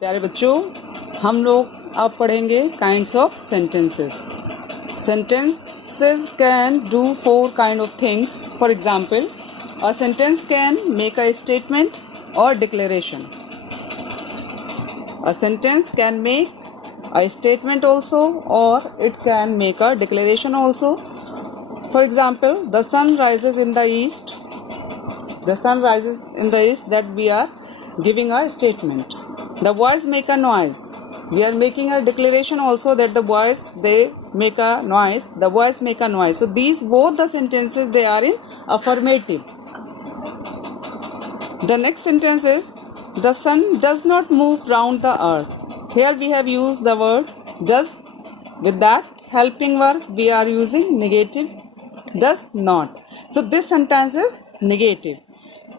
प्यारे बच्चों, हम लोग अब पढ़ेंगे kinds of sentences. Sentences can do four kind of things. For example, a sentence can make a statement or declaration. A sentence can make a statement also, or it can make a declaration also. For example, the sun rises in the east. The sun rises in the east, that we are giving a statement. The boys make a noise. We are making a declaration also that the boys, they make a noise. The boys make a noise. So these both the sentences, they are in affirmative. The next sentence is, the sun does not move round the earth. Here we have used the word does. With that helping verb we are using negative does not. So this sentence is negative.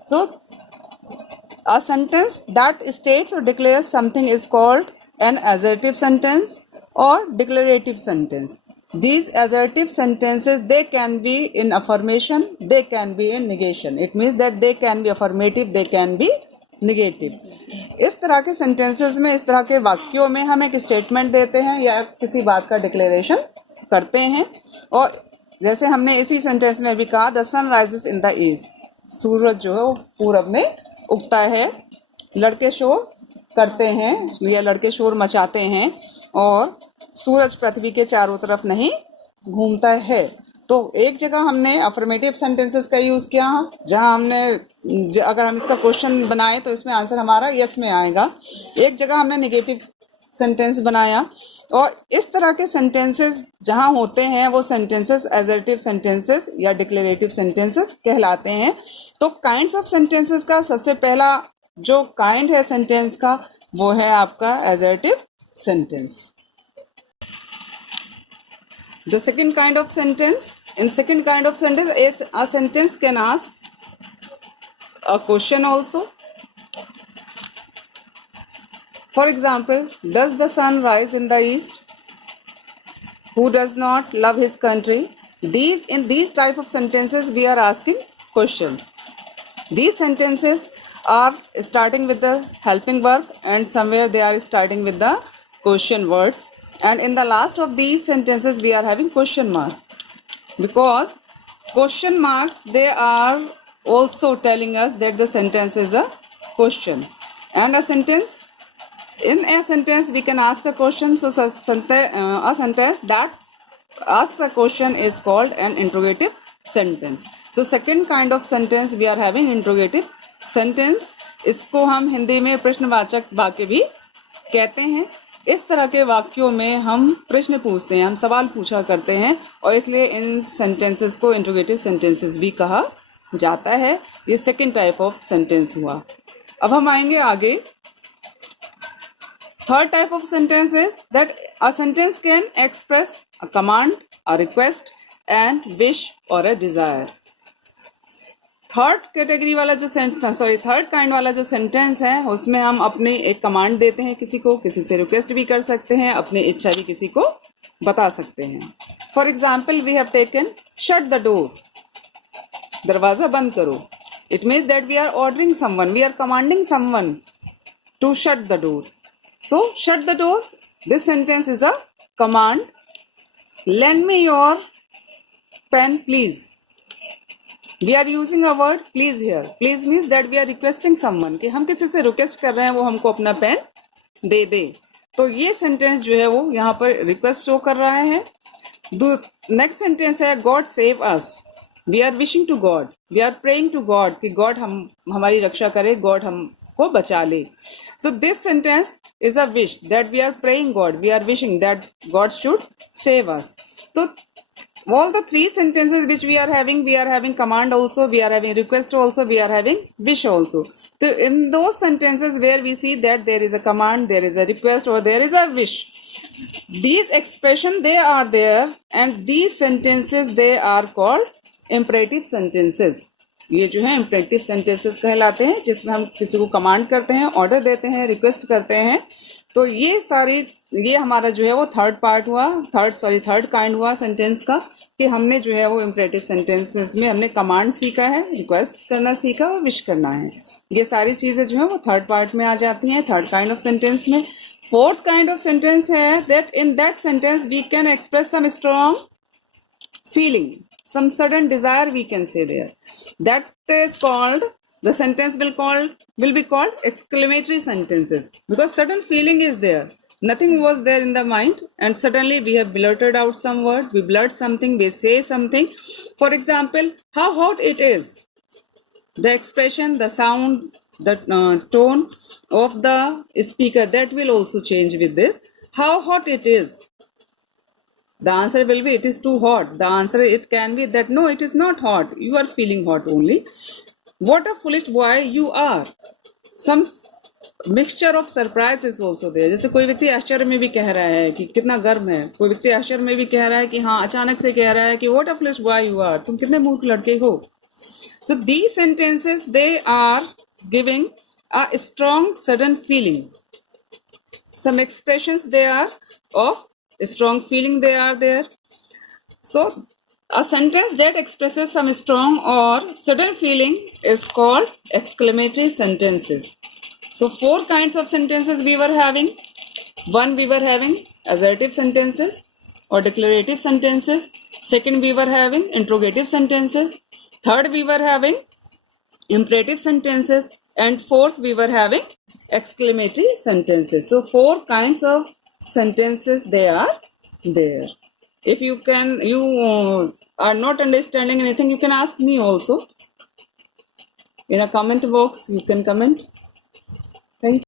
So a sentence that states or declares something is called an assertive sentence or declarative sentence. These assertive sentences, they can be in affirmation, they can be in negation. It means that they can be affirmative, they can be negative. इस तरह के sentences में, इस तरह के वाक्यों में हम एक statement देते हैं या किसी बात का declaration करते हैं. और जैसे हमने इसी sentence में भी कहा, the sun rises in the east. सूरज जो है वो पूरब में उगता है. लड़के शोर करते हैं या लड़के शोर मचाते हैं और सूरज पृथ्वी के चारों तरफ नहीं घूमता है. तो एक जगह हमने अफर्मेटिव सेंटेंसेस का यूज़ किया, जहां हमने अगर हम इसका क्वेश्चन बनाए तो इसमें आंसर हमारा यस में आएगा. एक जगह हमने नेगेटिव सेंटेंस बनाया. और इस तरह के सेंटेंसेस जहां होते हैं वो सेंटेंसेस असर्टिव सेंटेंसेस या डिक्लेरेटिव सेंटेंसेस कहलाते हैं. तो काइंड्स ऑफ सेंटेंसेस का सबसे पहला जो काइंड है सेंटेंस का, वो है आपका assertive sentence. The second kind of sentence, in second kind of sentence is a sentence can ask a question also. For example, does the sun rise in the east? Who does not love his country? In these type of sentences we are asking questions. These sentences are starting with the helping verb and somewhere they are starting with the question words. And in the last of these sentences we are having question mark, because question marks, they are also telling us that the sentence is a question. And a sentence, in a sentence we can ask a question. So a sentence that asks a question is called an interrogative sentence. So second kind of sentence we are having interrogative sentence. इसको हम हिंदी में प्रश्नवाचक वाक्य भी कहते हैं. इस तरह के वाक्यों में हम प्रश्न पूछते हैं, हम सवाल पूछा करते हैं और इसलिए इन सेंटेंसेस को इंट्रोगेटिव सेंटेंसेस भी कहा जाता है. ये सेकंड टाइप ऑफ सेंटेंस हुआ. अब हम आएंगे आगे. Third type of sentence is that a sentence can express a command, a request and wish और अ डिजायर. थर्ड कैटेगरी वाला जो थर्ड काइंड वाला जो सेंटेंस है, उसमें हम अपनी एक कमांड देते हैं किसी को, किसी से रिक्वेस्ट भी कर सकते हैं, अपनी इच्छा भी किसी को बता सकते हैं. For example, we have taken shut the door, दरवाजा बंद करो. It means that we are ordering someone, we are commanding someone to shut the door. So shut the door, this sentence is a command. Lend me your pen please. We are using a word please here. Please means that we are requesting someone, कि हम किसी से request कर रहे हैं वो हमको अपना पेन दे दे. तो ये सेंटेंस जो है वो यहाँ पर रिक्वेस्ट शो कर रहा है. नेक्स्ट सेंटेंस है God save us. We are wishing to God, we are praying to God कि गॉड हमारी रक्षा करे, गॉड हमको बचा ले. So this sentence is a wish that we are praying God, we are wishing that God should save us. तो all the three sentences which we are having command also, we are having request also, we are having wish also. So in those sentences where we see that there is a command, there is a request or there is a wish, these expressions they are there, and these sentences they are called imperative sentences. ये जो है imperative sentences कहलाते हैं, जिसमें हम किसी को command करते हैं, ऑर्डर देते हैं, रिक्वेस्ट करते हैं। तो ये हमारा जो है वो थर्ड काइंड हुआ सेंटेंस का, कि हमने जो है वो इम्परेटिव सेंटेंसेस में हमने कमांड सीखा है, रिक्वेस्ट करना सीखा और विश करना है। ये सारी चीज़ें जो है वो थर्ड पार्ट में आ जाती हैं, थर्ड काइंड ऑफ सेंटेंस में। फोर्थ काइंड ऑफ सेंटेंस है that in that sentence we can express some strong feeling, some sudden desire, we can say there. That is called, the sentence will be called exclamatory sentences, because sudden feeling is there. Nothing was there in the mind, and suddenly we have blurted out some word, we blurt something, we say something. For example, how hot it is. The expression, the sound, the tone of the speaker, that will also change with this. How hot it is. The answer will be, it is too hot. The answer, it can be that, no, it is not hot. You are feeling hot only. What a foolish boy you are. Some mixture of surprise is also there. जैसे कोई व्यक्ति आश्चर्य में भी कह रहा है कि कितना गर्म है, कोई व्यक्ति आश्चर्य में भी कह रहा है कि हाँ, अचानक से कह रहा है कि what a foolish boy you are. तुम कितने मूर्ख लड़के हो. So these sentences, they are giving a strong sudden feeling. Some expressions they are of strong feeling, they are there. So a sentence that expresses some strong or sudden feeling is called exclamatory sentences. So four kinds of sentences we were having. One, we were having assertive sentences or declarative sentences. Second, we were having interrogative sentences. Third, we were having imperative sentences. And fourth, we were having exclamatory sentences. So four kinds of sentences they are there. If you are not understanding anything, you can ask me also in a comment box. You can comment. Thank you.